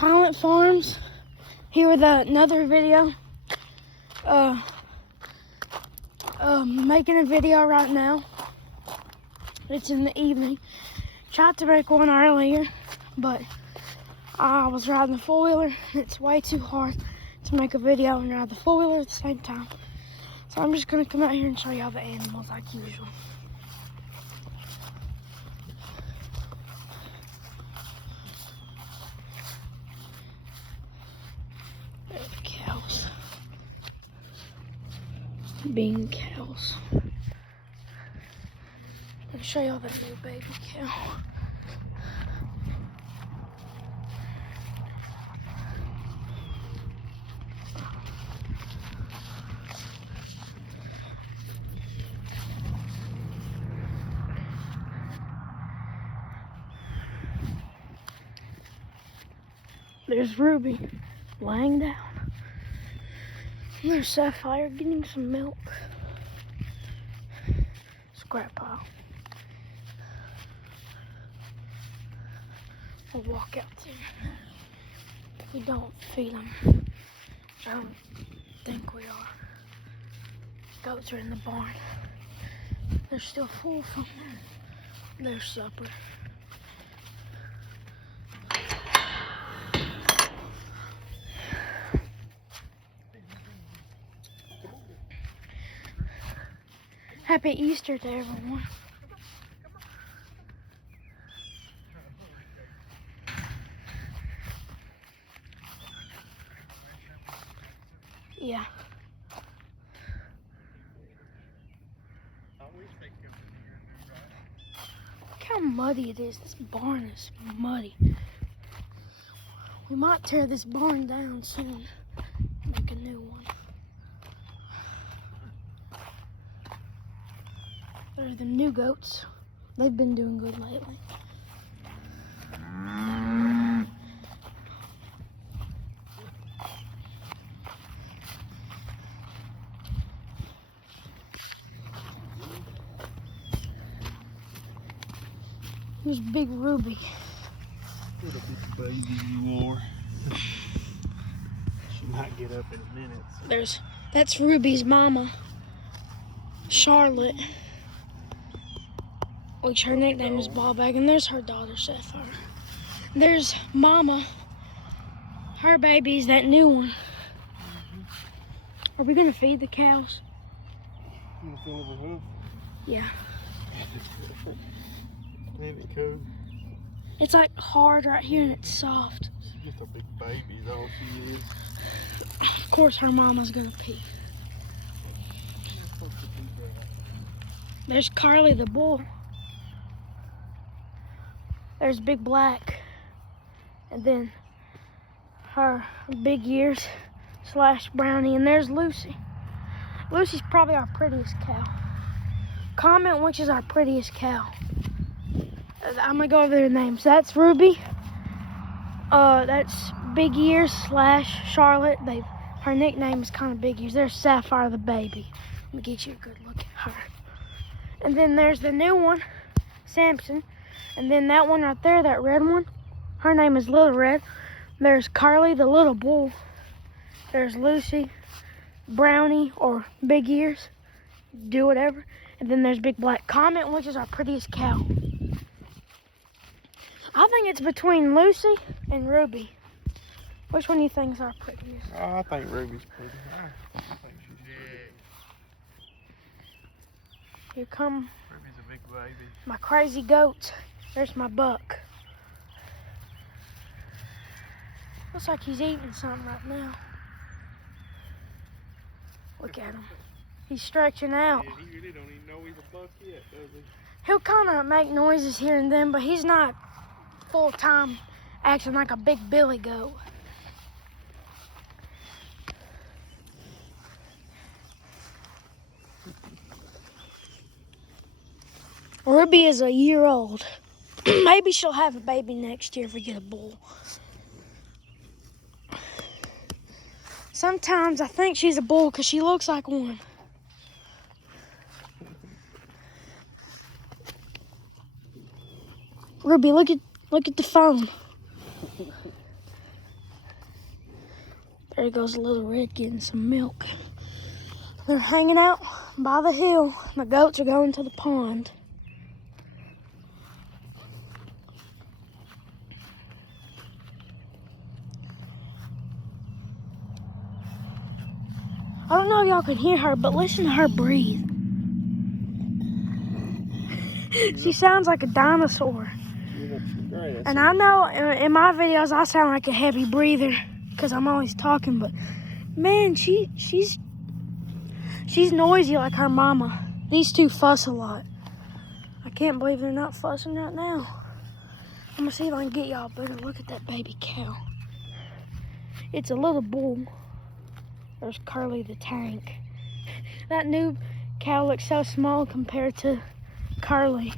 Pilot Farms here with another video. Making a video right now. It's in the evening. Tried to make one earlier, but I was riding the four-wheeler. It's way too hard to make a video and ride the four-wheeler at the same time. So I'm just gonna come out here and show y'all the animals like usual. There's the cows. Bean cows. I'll show y'all that new baby cow. There's Ruby laying down. And there's Sapphire getting some milk. Scrap pile. We'll walk out there. We don't feed them. I don't think we are. Goats are in the barn. They're still full from their supper. Happy Easter to everyone. Yeah. Look how muddy it is. This barn is muddy. We might tear this barn down soon. Make a new one. There's the new goats. They've been doing good lately. Here's Big Ruby. What a big baby you are. She might get up in a minute. So. That's Ruby's mama, Charlotte, which her nickname is Ballbag, and there's her daughter Sapphire. There's Mama, her baby's that new one. Are we gonna feed the cows? You wanna feel the hoof? Yeah. Ain't it cool? It's like hard right here and it's soft. She's just a big baby, is all she is. Of course her mama's gonna pee. There's Carly the bull. There's Big Black. And then her big ears / Brownie. And there's Lucy. Lucy's probably our prettiest cow. Comment which is our prettiest cow. I'm gonna go over their names. That's Ruby. That's Big Ears / Charlotte. Her nickname is kind of Big Ears. There's Sapphire the baby. Let me get you a good look at her. And then there's the new one, Samson. And then that one right there, that red one, her name is Little Red. There's Carly the little bull. There's Lucy, Brownie, or Big Ears. Do whatever. And then there's Big Black. Comment which is our prettiest cow. I think it's between Lucy and Ruby. Which one do you think is our prettiest? Oh, I think Ruby's pretty. I think she's pretty. Here come Ruby's a big baby. my crazy goats. There's my buck. Looks like he's eating something right now. Look at him. He's stretching out. Yeah, he really don't even know he's a buck yet, does he? He'll kind of make noises here and then, but he's not full-time acting like a big billy goat. Ruby is a year old. Maybe she'll have a baby next year if we get a bull. Sometimes I think she's a bull because she looks like one. Ruby, look at the phone. There goes little Red getting some milk. They're hanging out by the hill. The goats are going to the pond. I don't know if y'all can hear her, but listen to her breathe. She sounds like a dinosaur. And I know in my videos I sound like a heavy breather because I'm always talking, but man, she's noisy like her mama. These two fuss a lot. I can't believe they're not fussing right now. I'm gonna see if I can get y'all a better look at that baby cow. It's a little bull. There's Curly the tank. That new cow looks so small compared to Curly.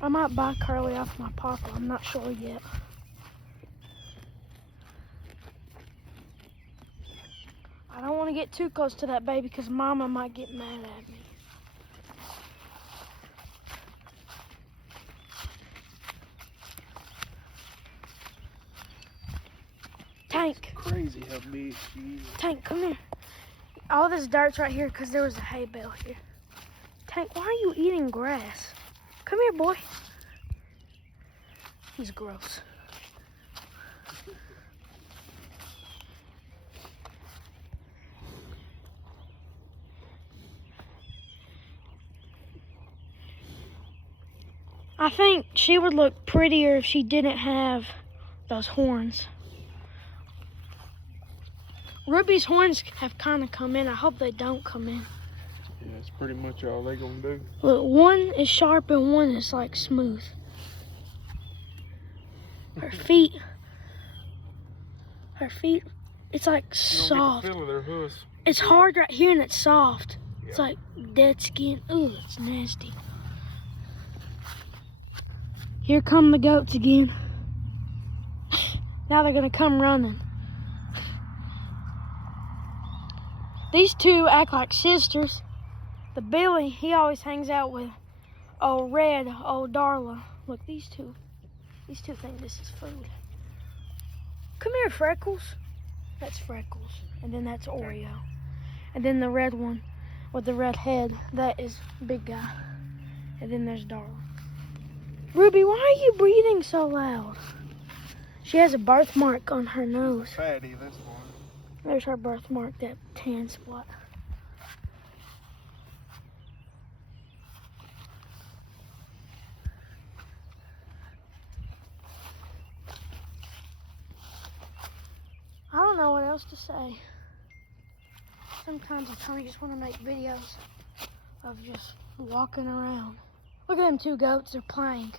I might buy Curly off my papa. I'm not sure yet. I don't want to get too close to that baby because Mama might get mad at me. Tank. Crazy how big she is. Tank, come here. All this dirt's right here because there was a hay bale here. Tank, why are you eating grass? Come here, boy. He's gross. I think she would look prettier if she didn't have those horns. Ruby's horns have kind of come in. I hope they don't come in. Yeah, that's pretty much all they gonna do. Look, one is sharp and one is like smooth. Her feet, it's like You don't soft. get the feel of their hooves. It's hard right here and it's soft. Yeah. It's like dead skin. Ooh, it's nasty. Here come the goats again. Now they're gonna come running. These two act like sisters. The Billy, he always hangs out with old Red, old Darla. Look, these two think this is food. Come here, Freckles. That's Freckles. And then that's Oreo. And then the red one with the red head, that is Big Guy. And then there's Darla. Ruby, why are you breathing so loud? She has a birthmark on her nose. Fatty, that's why. There's her birthmark, that tan spot. I don't know what else to say. Sometimes I kind of just want to make videos of just walking around. Look at them two goats, they're playing.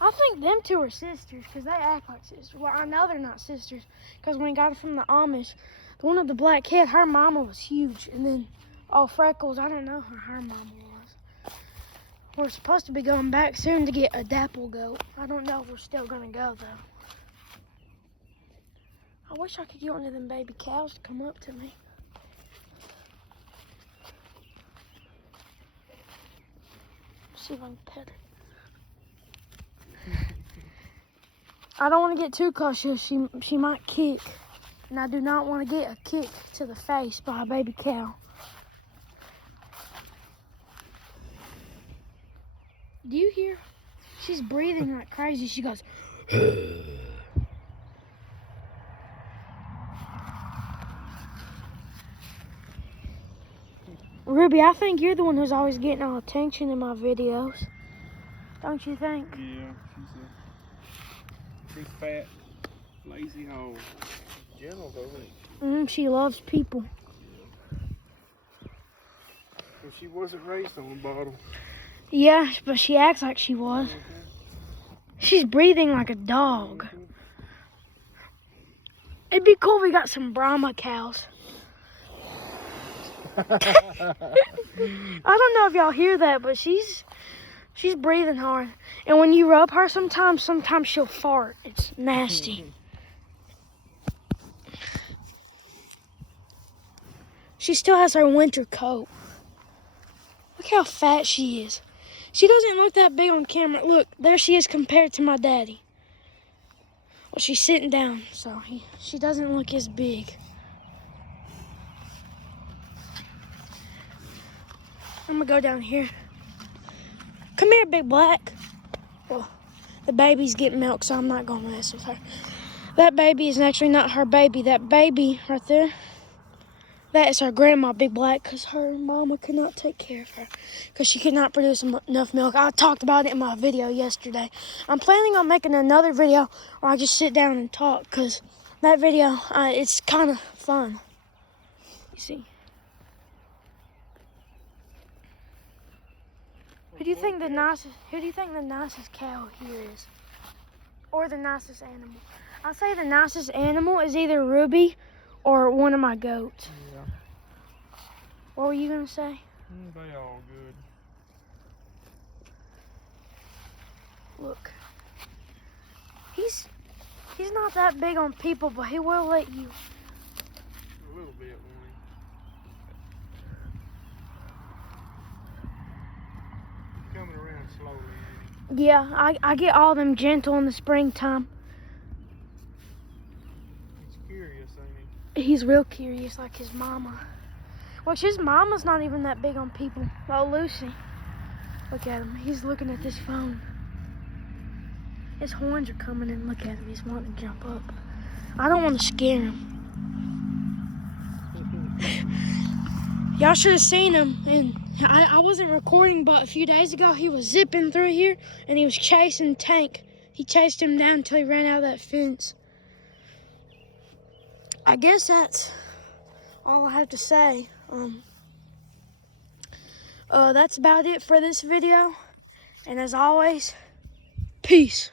I think them two are sisters because they act like sisters. Well, I know they're not sisters because when we got it from the Amish, the one with the black head, her mama was huge. And then, oh, Freckles, I don't know who her mama was. We're supposed to be going back soon to get a dapple goat. I don't know if we're still going to go, though. I wish I could get one of them baby cows to come up to me. See if I can pet her. I don't want to get too close. She might kick. And I do not want to get a kick to the face by a baby cow. Do you hear? She's breathing like crazy. She goes, Ruby, I think you're the one who's always getting all attention in my videos. Don't you think? Yeah, she's a big, fat, lazy hoe. Gentle though, isn't she? She loves people. Well, she wasn't raised on a bottle. Yeah, but she acts like she was. She's breathing like a dog. It'd be cool if we got some Brahma cows. I don't know if y'all hear that, but she's breathing hard. And when you rub her sometimes she'll fart. It's nasty. She still has her winter coat. Look how fat she is. She doesn't look that big on camera. Look, there she is compared to my daddy. Well, she's sitting down, so she doesn't look as big. I'm gonna go down here. Come here, Big Black. Well, the baby's getting milk, so I'm not gonna mess with her. That baby is actually not her baby. That baby right there, that is her grandma, Big Black, because her mama could not take care of her because she could not produce enough milk. I talked about it in my video yesterday. I'm planning on making another video where I just sit down and talk because that video, it's kind of fun. You see. Who do you think the nicest cow here is? Or the nicest animal? I say the nicest animal is either Ruby or one of my goats. Yeah. What were you gonna say? They all good. Look. He's not that big on people, but he will let you. A little bit, coming around slowly. Yeah, I get all them gentle in the springtime. He's curious, ain't he? He's real curious, like his mama. Which his mama's not even that big on people. Oh, Lucy. Look at him. He's looking at this phone. His horns are coming in. Look at him. He's wanting to jump up. I don't want to scare him. Y'all should have seen him. And I wasn't recording, but a few days ago, he was zipping through here, and he was chasing Tank. He chased him down until he ran out of that fence. I guess that's all I have to say. That's about it for this video. And as always, peace.